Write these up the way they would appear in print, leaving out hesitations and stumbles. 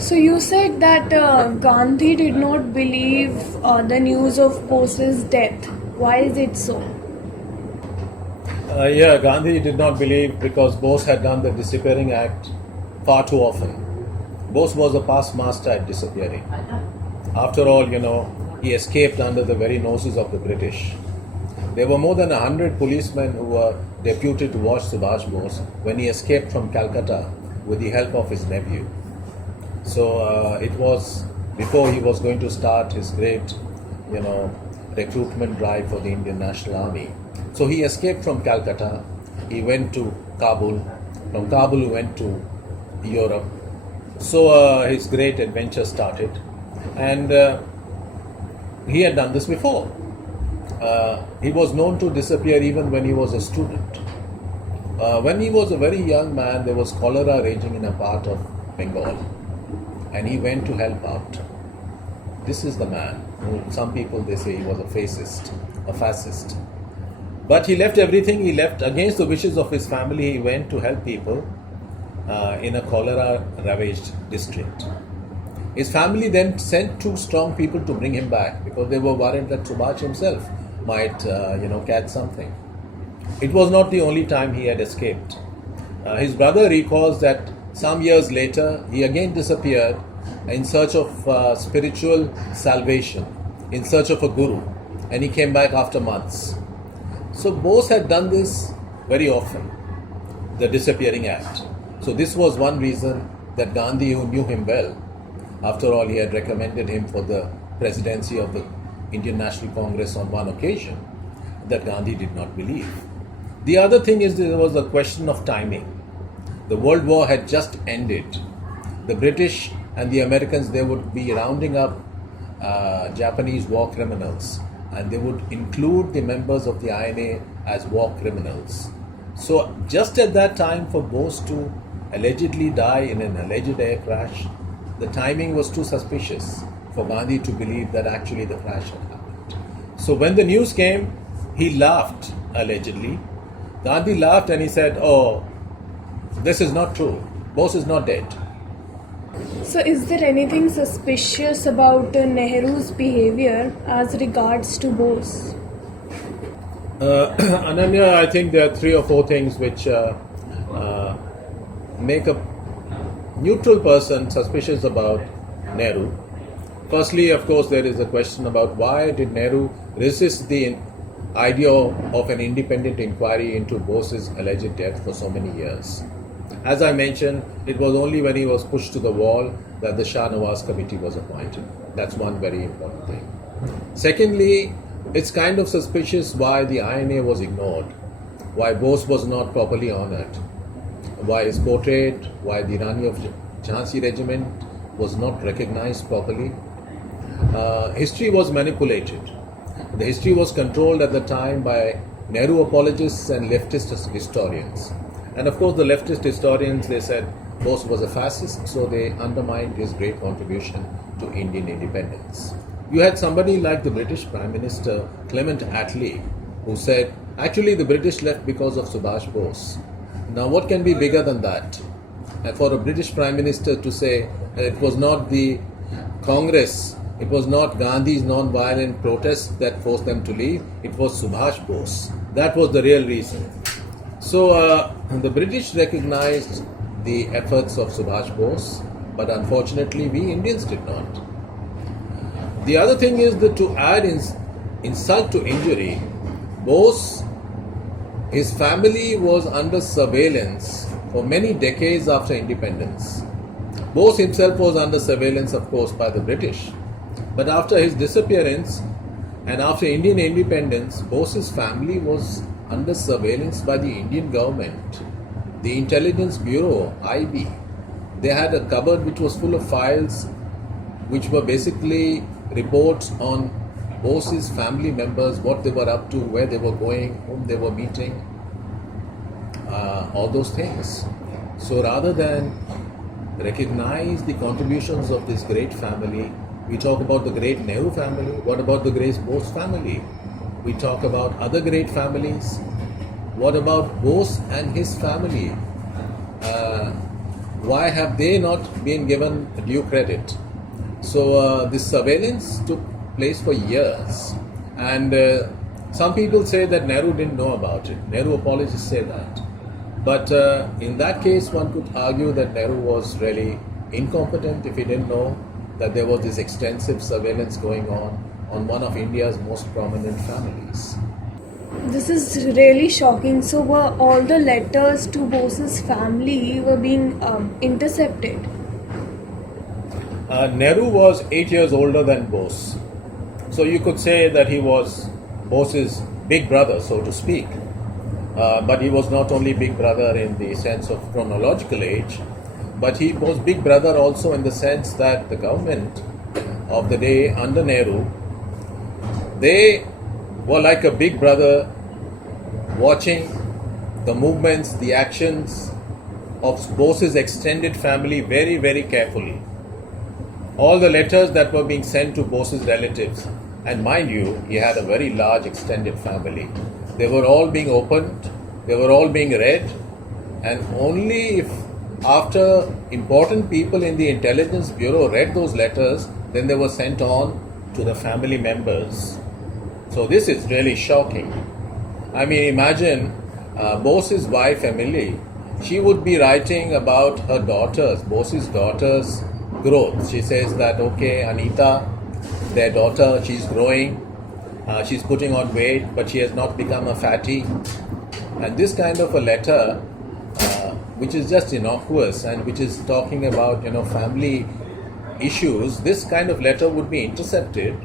So you said that Gandhi did not believe the news of Bose's death. Why is it so? Yeah, Gandhi did not believe because Bose had done the disappearing act far too often. Bose was a past master at disappearing. After all, he escaped under the very noses of the British. There were more than 100 policemen who were deputed to watch Subhash Bose when he escaped from Calcutta with the help of his nephew. So it was before he was going to start his great, recruitment drive for the Indian National Army. So he escaped from Calcutta. He went to Kabul. From Kabul, he went to Europe. So his great adventure started, and he had done this before. He was known to disappear even when he was a student. When he was a very young man, there was cholera raging in a part of Bengal, and he went to help out. This is the man who some people they say he was a fascist. But he left everything. He left against the wishes of his family. He went to help people in a cholera-ravaged district. His family then sent two strong people to bring him back because they were worried that Subhash himself might, catch something. It was not the only time he had escaped. His brother recalls that some years later he again disappeared in search of spiritual salvation, in search of a guru, and he came back after months. So Bose had done this very often, the disappearing act. So this was one reason that Gandhi, who knew him well, after all he had recommended him for the presidency of the Indian National Congress on one occasion, that Gandhi did not believe. The other thing is there was a question of timing. The World War had just ended. The British and the Americans, they would be rounding up Japanese war criminals, and they would include the members of the INA as war criminals. So just at that time for Bose to allegedly die in an alleged air crash, the timing was too suspicious for Gandhi to believe that actually the crash had happened. So when the news came, he laughed, allegedly. Gandhi laughed and he said, "Oh, this is not true. Bose is not dead." So is there anything suspicious about Nehru's behavior as regards to Bose? Ananya, I think there are 3 or 4 things which make a neutral person suspicious about Nehru. Firstly, of course, there is a question about why did Nehru resist the idea of an independent inquiry into Bose's alleged death for so many years. As I mentioned, it was only when he was pushed to the wall that the Shah Nawaz committee was appointed. That's one very important thing. Secondly, it's kind of suspicious why the INA was ignored, why Bose was not properly honored, why his portrait, why the Rani of Jhansi regiment was not recognized properly. History was manipulated. The history was controlled at the time by Nehru apologists and leftist historians. And of course, the leftist historians, they said Bose was a fascist, so they undermined his great contribution to Indian independence. You had somebody like the British Prime Minister Clement Attlee, who said, actually the British left because of Subhash Bose. Now what can be bigger than that? And for a British Prime Minister to say it was not the Congress, it was not Gandhi's non-violent protests that forced them to leave, it was Subhash Bose. That was the real reason. So the British recognized the efforts of Subhash Bose, but unfortunately we Indians did not. The other thing is that to add insult to injury, Bose, his family was under surveillance for many decades after independence. Bose himself was under surveillance, of course, by the British. But after his disappearance and after Indian independence, Bose's family was under surveillance by the Indian government. The Intelligence Bureau, IB, they had a cupboard which was full of files which were basically reports on Bose's family members, what they were up to, where they were going, whom they were meeting, all those things. So rather than recognize the contributions of this great family, we talk about the great Nehru family. What about the great Bose family? We talk about other great families. What about Bose and his family? why have they not been given due credit? So this surveillance took place for years, and some people say that Nehru didn't know about it. Nehru apologists say that. But in that case, one could argue that Nehru was really incompetent if he didn't know that there was this extensive surveillance going on one of India's most prominent families. This is really shocking. So were all the letters to Bose's family were being intercepted? Nehru was 8 years older than Bose. So you could say that he was Bose's big brother, so to speak. But he was not only big brother in the sense of chronological age, but he was big brother also in the sense that the government of the day under Nehru, they were like a big brother watching the movements, the actions of Bose's extended family very, very carefully. All the letters that were being sent to Bose's relatives, and mind you, he had a very large extended family. They were all being opened, they were all being read, and only if after important people in the intelligence bureau read those letters, then they were sent on to the family members. So this is really shocking. I mean, imagine Bose's wife Emily, she would be writing about her daughters, Bose's daughters' growth. She says that, okay, Anita, their daughter, she's growing, she's putting on weight, but she has not become a fatty. And this kind of a letter, which is just innocuous and which is talking about, family issues, this kind of letter would be intercepted.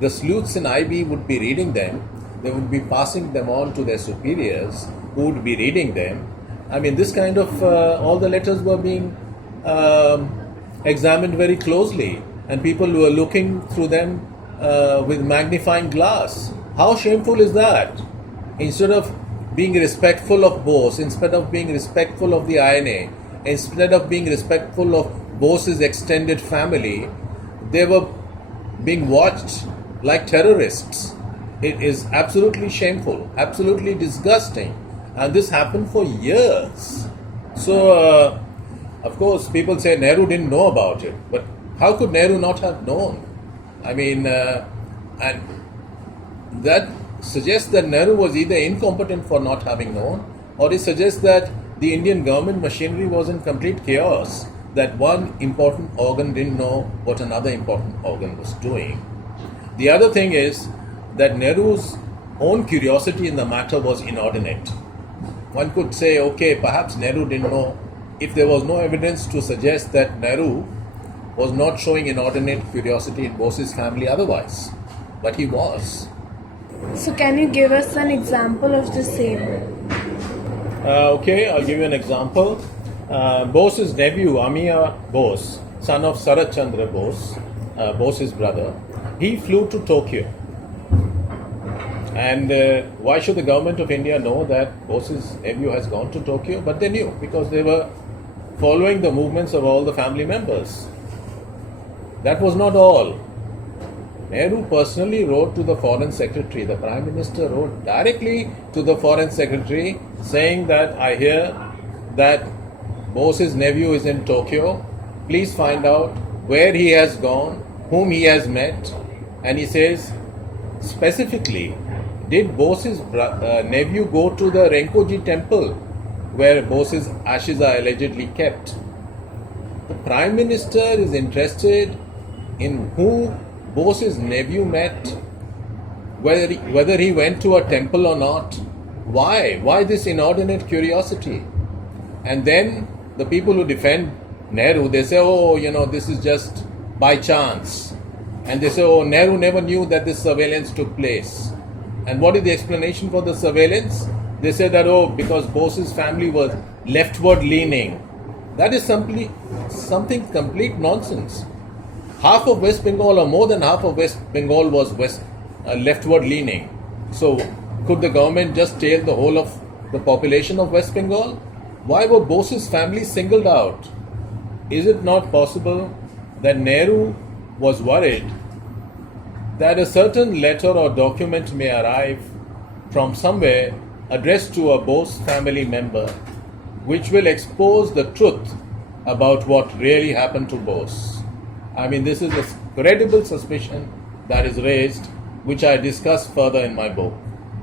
The sleuths in IB would be reading them. They would be passing them on to their superiors, who would be reading them. I mean, this kind of, all the letters were being examined very closely, and people were looking through them with magnifying glass. How shameful is that? Instead of being respectful of Bose, instead of being respectful of the INA, instead of being respectful of Bose's extended family, they were being watched like terrorists. It is absolutely shameful, absolutely disgusting, and this happened for years. So, of course, people say Nehru didn't know about it, but how could Nehru not have known? I mean, and that suggests that Nehru was either incompetent for not having known, or it suggests that the Indian government machinery was in complete chaos, that one important organ didn't know what another important organ was doing. The other thing is that Nehru's own curiosity in the matter was inordinate. One could say, okay, perhaps Nehru didn't know, if there was no evidence to suggest that Nehru was not showing inordinate curiosity in Bose's family otherwise, but he was. So can you give us an example of the same? Okay, I'll give you an example. Bose's nephew, Amiya Bose, son of Sarat Chandra Bose, Bose's brother, he flew to Tokyo. And why should the government of India know that Bose's nephew has gone to Tokyo? But they knew, because they were following the movements of all the family members. That was not all. Nehru personally wrote to the Foreign Secretary. The Prime Minister wrote directly to the Foreign Secretary saying that I hear that Bose's nephew is in Tokyo. Please find out where he has gone, whom he has met. And he says specifically, did Bose's nephew go to the Renkoji temple where Bose's ashes are allegedly kept? The Prime Minister is interested in who Bose's nephew met, whether he went to a temple or not. Why? Why this inordinate curiosity? And then the people who defend Nehru, they say, oh, this is just by chance. And they say, oh, Nehru never knew that this surveillance took place. And what is the explanation for the surveillance? They say that, oh, because Bose's family was leftward leaning. That is something complete nonsense. Half of West Bengal, or more than half of West Bengal, was leftward leaning. So could the government just tail the whole of the population of West Bengal? Why were Bose's family singled out? Is it not possible that Nehru was worried that a certain letter or document may arrive from somewhere addressed to a Bose family member, which will expose the truth about what really happened to Bose. I mean, this is a credible suspicion that is raised, which I discuss further in my book.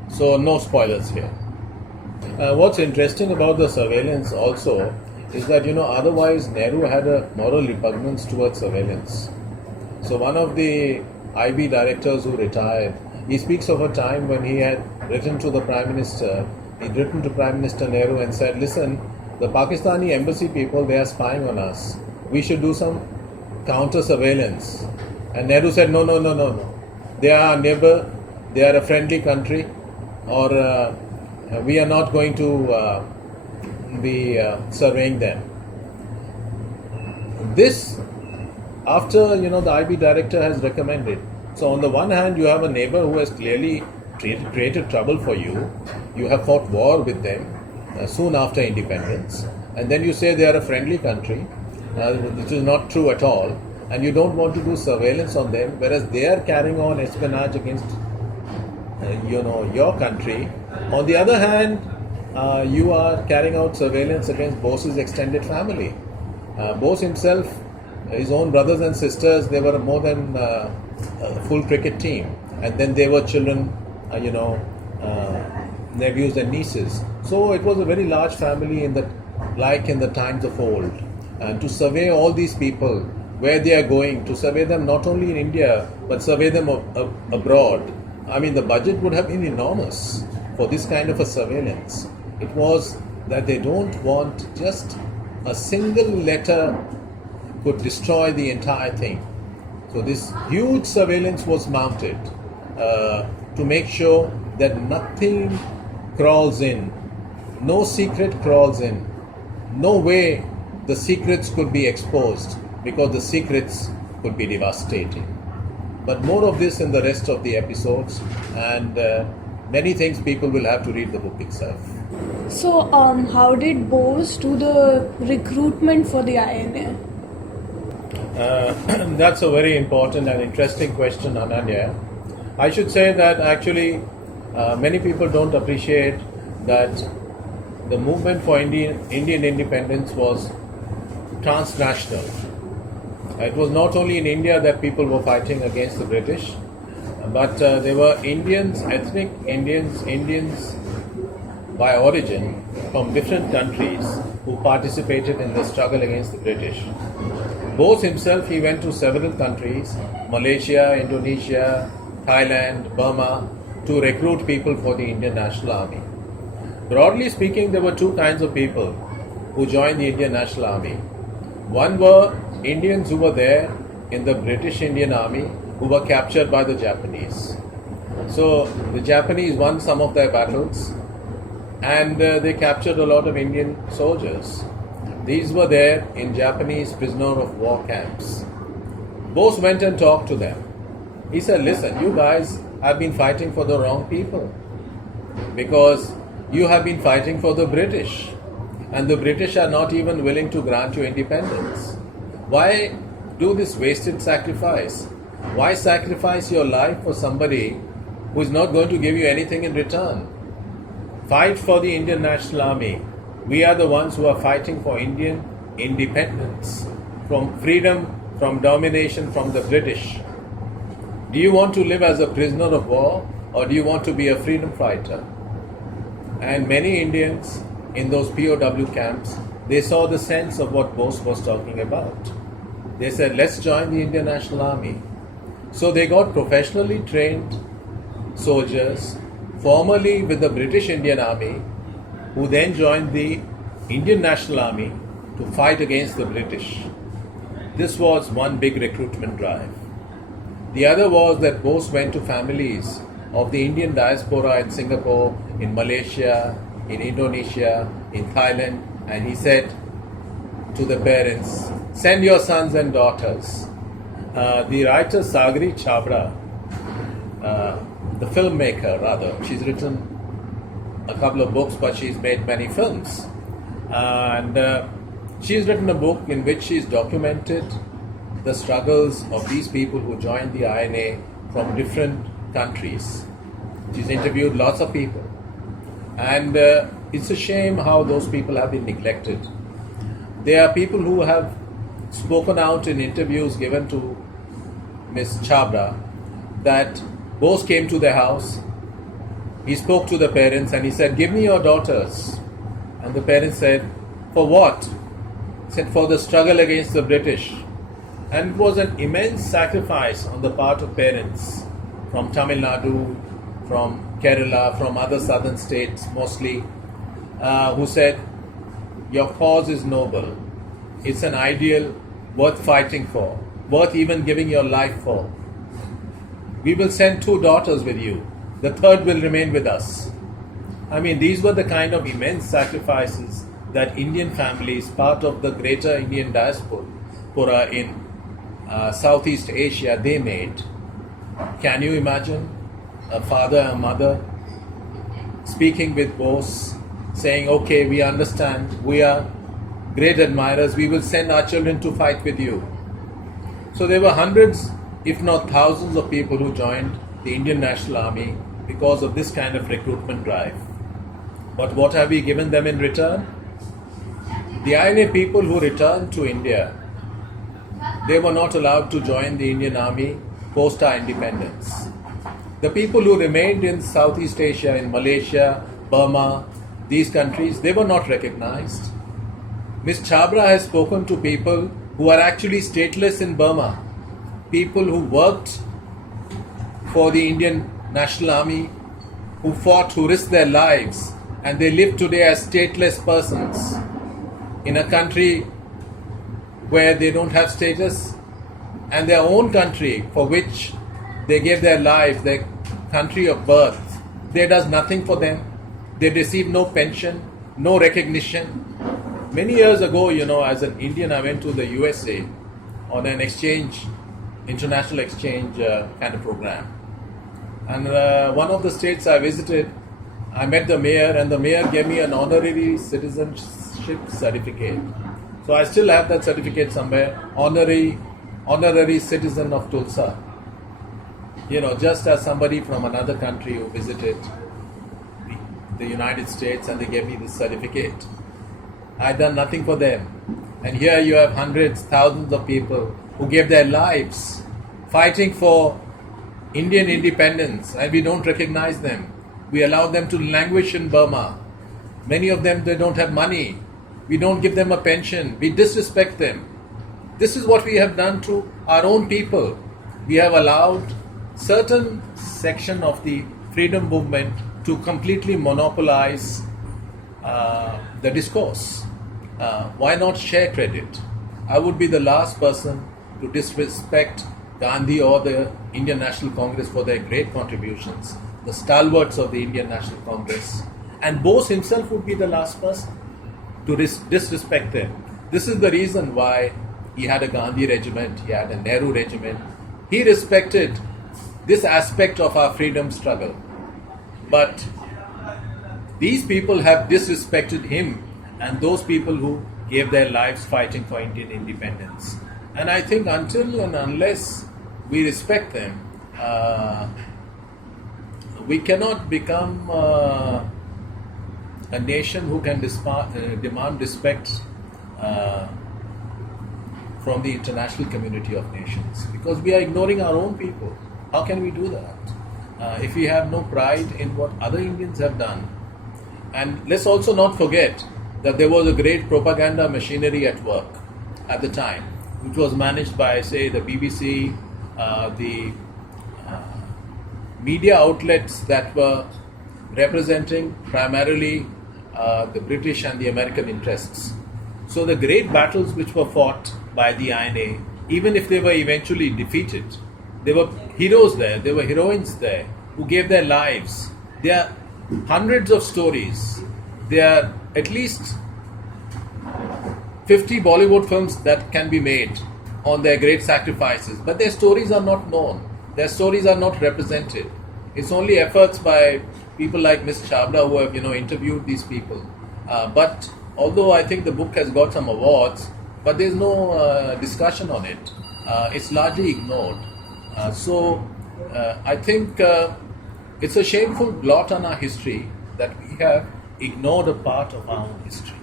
So, no spoilers here. What's interesting about the surveillance also is that, otherwise Nehru had a moral repugnance towards surveillance. So, one of the IB directors who retired, he speaks of a time when he had written to the Prime Minister, he'd written to Prime Minister Nehru and said, listen, the Pakistani embassy people, they are spying on us. We should do some counter surveillance. And Nehru said, no. They are our neighbor, they are a friendly country, or we are not going to be surveying them. This, after, the IB director has recommended. So on the one hand, you have a neighbor who has clearly created trouble for you. You have fought war with them soon after independence. And then you say they are a friendly country, which is not true at all. And you don't want to do surveillance on them, whereas they are carrying on espionage against, your country. On the other hand, you are carrying out surveillance against Bose's extended family. Bose himself, his own brothers and sisters, they were more than a full cricket team. And then they were children, nephews and nieces. So it was a very large family in the times of old. And to survey all these people, where they are going, to survey them not only in India, but survey them abroad. I mean, the budget would have been enormous for this kind of a surveillance. It was that they don't want just a single letter could destroy the entire thing. So this huge surveillance was mounted to make sure that nothing crawls in, no secret crawls in, no way the secrets could be exposed, because the secrets could be devastating. But more of this in the rest of the episodes, and many things people will have to read the book itself. So, how did Bose do the recruitment for the INA? That's a very important and interesting question, Ananya. I should say that actually many people don't appreciate that the movement for Indian independence was transnational. It was not only in India that people were fighting against the British, but there were Indians, ethnic Indians by origin from different countries who participated in the struggle against the British. Bose himself, he went to several countries, Malaysia, Indonesia, Thailand, Burma, to recruit people for the Indian National Army. Broadly speaking, there were two kinds of people who joined the Indian National Army. One were Indians who were there in the British Indian Army who were captured by the Japanese. So the Japanese won some of their battles and they captured a lot of Indian soldiers. These were there in Japanese prisoner of war camps. Bose went and talked to them. He said, listen, you guys have been fighting for the wrong people because you have been fighting for the British, and the British are not even willing to grant you independence. Why do this wasted sacrifice? Why sacrifice your life for somebody who is not going to give you anything in return? Fight for the Indian National Army. We are the ones who are fighting for Indian independence, from freedom, from domination from the British. Do you want to live as a prisoner of war, or do you want to be a freedom fighter? And many Indians in those POW camps, they saw the sense of what Bose was talking about. They said, let's join the Indian National Army. So they got professionally trained soldiers, formerly with the British Indian Army, who then joined the Indian National Army to fight against the British. This was one big recruitment drive. The other was that Bose went to families of the Indian diaspora in Singapore, in Malaysia, in Indonesia, in Thailand, and he said to the parents, send your sons and daughters. The writer Sagri Chabra, the filmmaker rather, she's written a couple of books, but she's made many films. And she's written a book in which she's documented the struggles of these people who joined the INA from different countries. She's interviewed lots of people. And it's a shame how those people have been neglected. There are people who have spoken out in interviews given to Ms. Chabra that Bose came to their house, he spoke to the parents and he said, "Give me your daughters." And the parents said, "For what?" He said, "For the struggle against the British." And it was an immense sacrifice on the part of parents from Tamil Nadu, from Kerala, from other southern states mostly, who said, "Your cause is noble. It's an ideal worth fighting for, worth even giving your life for. We will send 2 daughters with you. The third will remain with us." I mean, these were the kind of immense sacrifices that Indian families, part of the greater Indian diaspora in Southeast Asia, they made. Can you imagine a father and mother speaking with Bose, saying, "Okay, we understand, we are great admirers, we will send our children to fight with you." So there were hundreds, if not thousands of people who joined the Indian National Army because of this kind of recruitment drive. But what have we given them in return? The INA people who returned to India, they were not allowed to join the Indian Army post our independence. The people who remained in Southeast Asia, in Malaysia, Burma, these countries, they were not recognized. Ms. Chabra has spoken to people who are actually stateless in Burma, people who worked for the Indian National Army, who fought, who risked their lives, and they live today as stateless persons in a country where they don't have status, and their own country for which they gave their lives, their country of birth, there does nothing for them. They receive no pension, no recognition. Many years ago, as an Indian, I went to the USA on an exchange, international exchange kind of program. And one of the states I visited, I met the mayor, and the mayor gave me an honorary citizenship certificate. So I still have that certificate somewhere, honorary citizen of Tulsa. Just as somebody from another country who visited the United States and they gave me this certificate. I done nothing for them. And here you have hundreds, thousands of people who gave their lives fighting for Indian independence, and we don't recognize them. We allow them to languish in Burma. Many of them, they don't have money. We don't give them a pension. We disrespect them. This is what we have done to our own people. We have allowed certain section of the freedom movement to completely monopolize the discourse. Why not share credit? I would be the last person to disrespect Gandhi or the Indian National Congress for their great contributions, the stalwarts of the Indian National Congress. And Bose himself would be the last person to disrespect them. This is the reason why he had a Gandhi regiment, he had a Nehru regiment. He respected this aspect of our freedom struggle. But these people have disrespected him and those people who gave their lives fighting for Indian independence. And I think until and unless we respect them, we cannot become a nation who can demand respect from the international community of nations, because we are ignoring our own people. How can we do that if we have no pride in what other Indians have done? And let's also not forget that there was a great propaganda machinery at work at the time, which was managed by, say, the BBC, the media outlets that were representing primarily the British and the American interests. So the great battles which were fought by the INA, even if they were eventually defeated, there were heroes there, there were heroines there who gave their lives. There are hundreds of stories. There are at least 50 Bollywood films that can be made on their great sacrifices, but their stories are not known. Their stories are not represented. It's only efforts by people like Ms. Chabra who have, interviewed these people. But although I think the book has got some awards, but there's no discussion on it. It's largely ignored. So I think it's a shameful blot on our history that we have ignored a part of our own history.